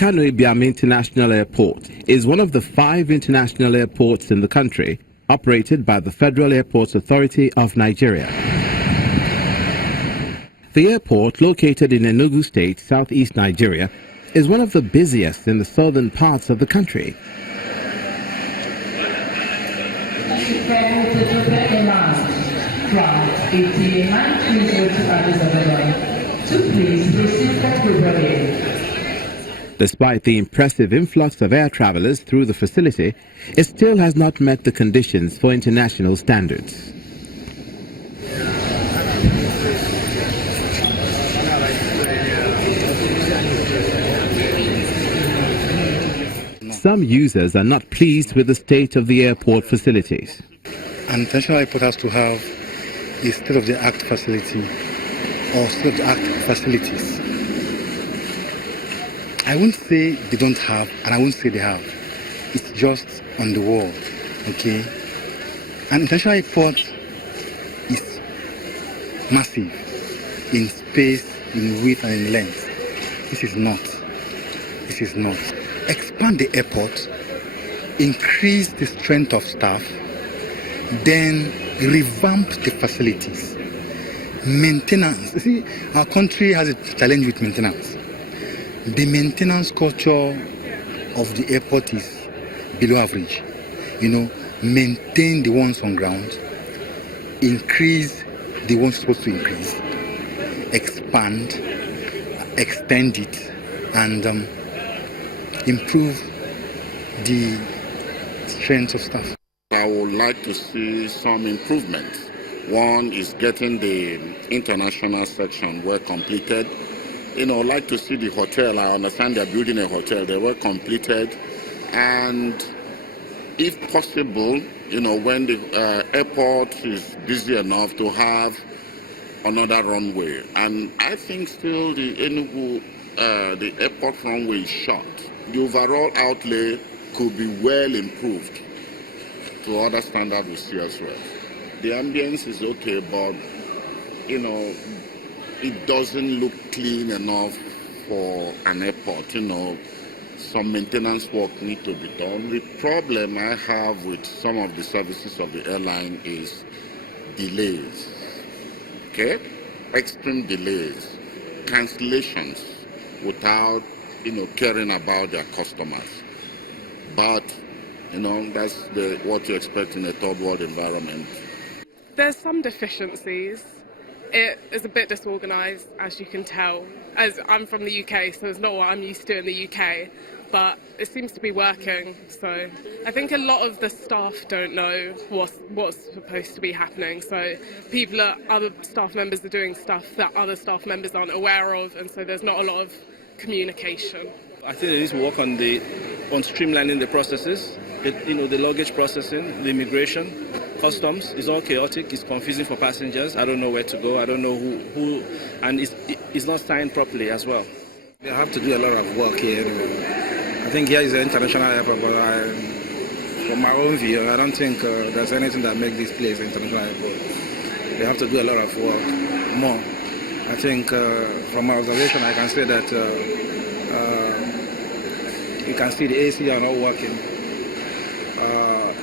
Akanu Ibiam International Airport is one of the 5 international airports in the country operated by the Federal Airports Authority of Nigeria. The airport, located in Enugu State, southeast Nigeria, is one of the busiest in the southern parts of the country. Despite the impressive influx of air travelers through the facility, it still has not met the conditions for international standards. Some users are not pleased with the state of the airport facilities. An international airport has to have a state-of-the-art facility or state-of-the-art facilities. I won't say they don't have, and I won't say they have. It's just on the wall, okay? An international airport is massive in space, in width, and in length. This is not. This is not. Expand the airport, increase the strength of staff, then revamp the facilities. Maintenance. You see, our country has a challenge with maintenance. The maintenance culture of the airport is below average. Maintain the ones on ground, increase the ones supposed to increase, expand, extend it, and improve the strength of staff. I would like to see some improvement. One is getting the international section well completed. I'd like to see the hotel. I understand they're building a hotel. They were completed. And if possible, when the airport is busy enough to have another runway. And I think still the Enugu, the airport runway is short. The overall outlay could be well improved to other standards we see elsewhere. The ambience is okay, but, it doesn't look clean enough for an airport. Some maintenance work needs to be done. The problem I have with some of the services of the airline is delays. Okay? Extreme delays, cancellations without, caring about their customers. But, that's what you expect in a third world environment. There's some deficiencies. It is a bit disorganised, as you can tell. As I'm from the UK, so it's not what I'm used to in the UK, but it seems to be working. So I think a lot of the staff don't know what's supposed to be happening. So other staff members are doing stuff that other staff members aren't aware of, and so there's not a lot of communication. I think they need to work on streamlining the processes. The luggage processing, the immigration, customs is all chaotic. It's confusing for passengers. I don't know where to go. I don't know who, and it's not signed properly as well. They have to do a lot of work here anyway. I think here is an international airport, but from my own view, I don't think there's anything that makes this place an international airport. They have to do a lot of work, more. I think from my observation, I can say that you can see the AC are not working.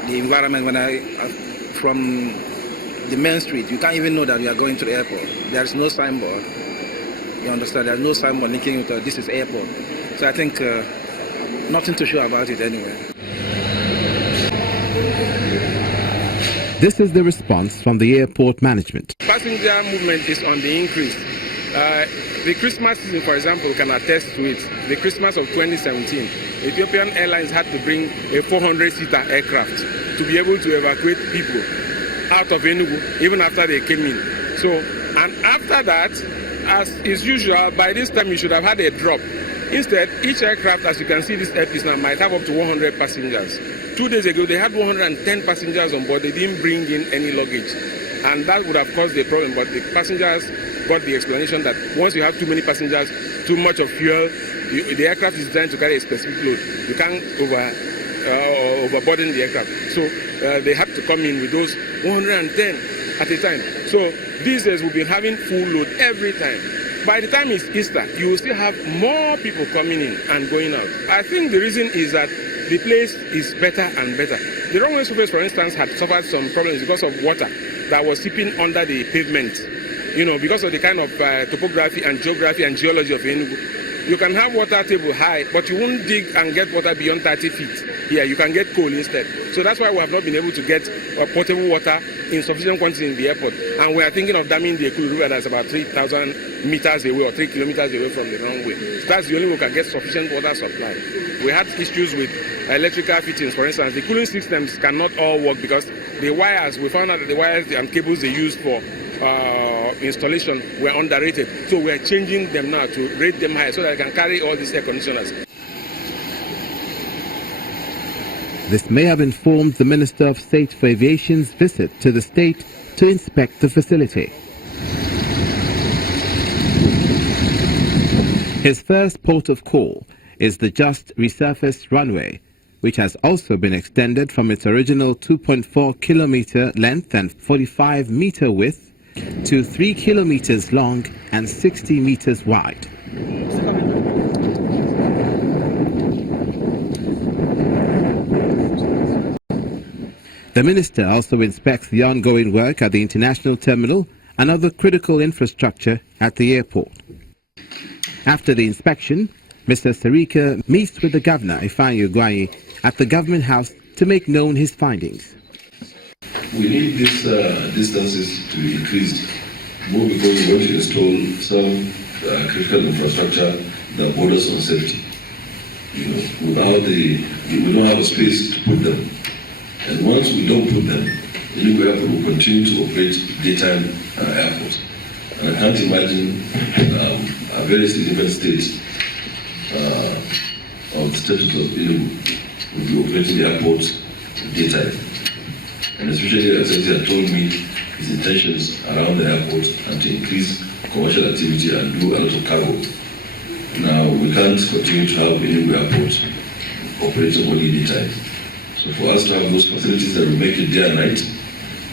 The environment, from the main street, you can't even know that you are going to the airport. There is no signboard. You understand? There's no signboard linking you to this is airport. So I think nothing to show about it anyway. This is the response from the airport management. Passenger movement is on the increase. The Christmas season, for example, can attest to it. The Christmas of 2017, Ethiopian Airlines had to bring a 400-seater aircraft to be able to evacuate people out of Enugu, even after they came in. And after that, as is usual, by this time you should have had a drop. Instead, each aircraft, as you can see this airpiece now, might have up to 100 passengers. 2 days ago, they had 110 passengers on board. They didn't bring in any luggage. And that would have caused a problem, but the passengers got the explanation that once you have too many passengers, too much of fuel, the aircraft is designed to carry a specific load. You can't overburden the aircraft. So they had to come in with those 110 at a time. So these days we'll be having full load every time. by the time it's Easter, you will still have more people coming in and going out. I think the reason is that the place is better and better. The runway surface, for instance, had suffered some problems because of water that was seeping under the pavement. You know, because of the kind of topography and geography and geology of Enugu. You can have water table high, but you won't dig and get water beyond 30 feet. Here, you can get coal instead. So that's why we have not been able to get potable water in sufficient quantity in the airport. And we are thinking of damming the Akanu River that's about 3,000 meters away or 3 kilometers away from the runway. So that's the only way we can get sufficient water supply. We had issues with electrical fittings, for instance. The cooling systems cannot all work because the wires, we found out that the wires and cables they use for installation were underrated. So we're changing them now to rate them high so that they can carry all these air conditioners. This may have informed the Minister of State for Aviation's visit to the state to inspect the facility. His first port of call is the just resurfaced runway, which has also been extended from its original 2.4 kilometer length and 45 meter width to 3 kilometers long and 60 meters wide. The minister also inspects the ongoing work at the international terminal and other critical infrastructure at the airport. After the inspection, Mr. Sarika meets with the governor, Ifeanyi at the government house to make known his findings. We need these distances to be increased, more because we want to install some critical infrastructure that borders on safety. You know, we don't have a space to put them. And once we don't put them, Enugu Airport will continue to operate daytime airports. And I can't imagine a very significant state of the status of Enugu will be operating the airports daytime. And especially, as he had told me, his intentions around the airport and to increase commercial activity and do a lot of cargo. Now, we can't continue to have Enugu Airport operating only daytime. So for us to have those facilities that will make it day and night,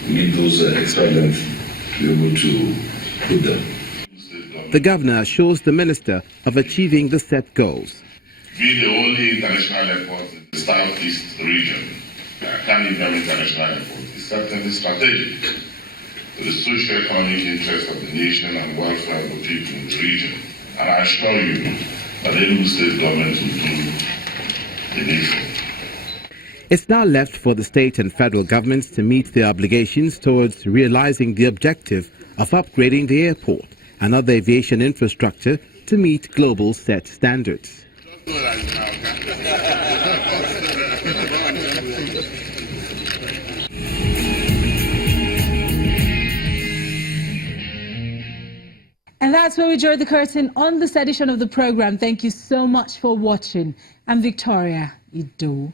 we need those extra length to be able to put them. The governor assures the minister of achieving the set goals. Be the only international airport in the southeast region, Akanu International Airport, is certainly strategic to the socio-economic interests of the nation and welfare of the people in the region. And I assure you that the Enugu state government will do the needful. It's now left for the state and federal governments to meet their obligations towards realizing the objective of upgrading the airport and other aviation infrastructure to meet global set standards. And that's where we draw the curtain on this edition of the program. Thank you so much for watching. I'm Victoria Ido.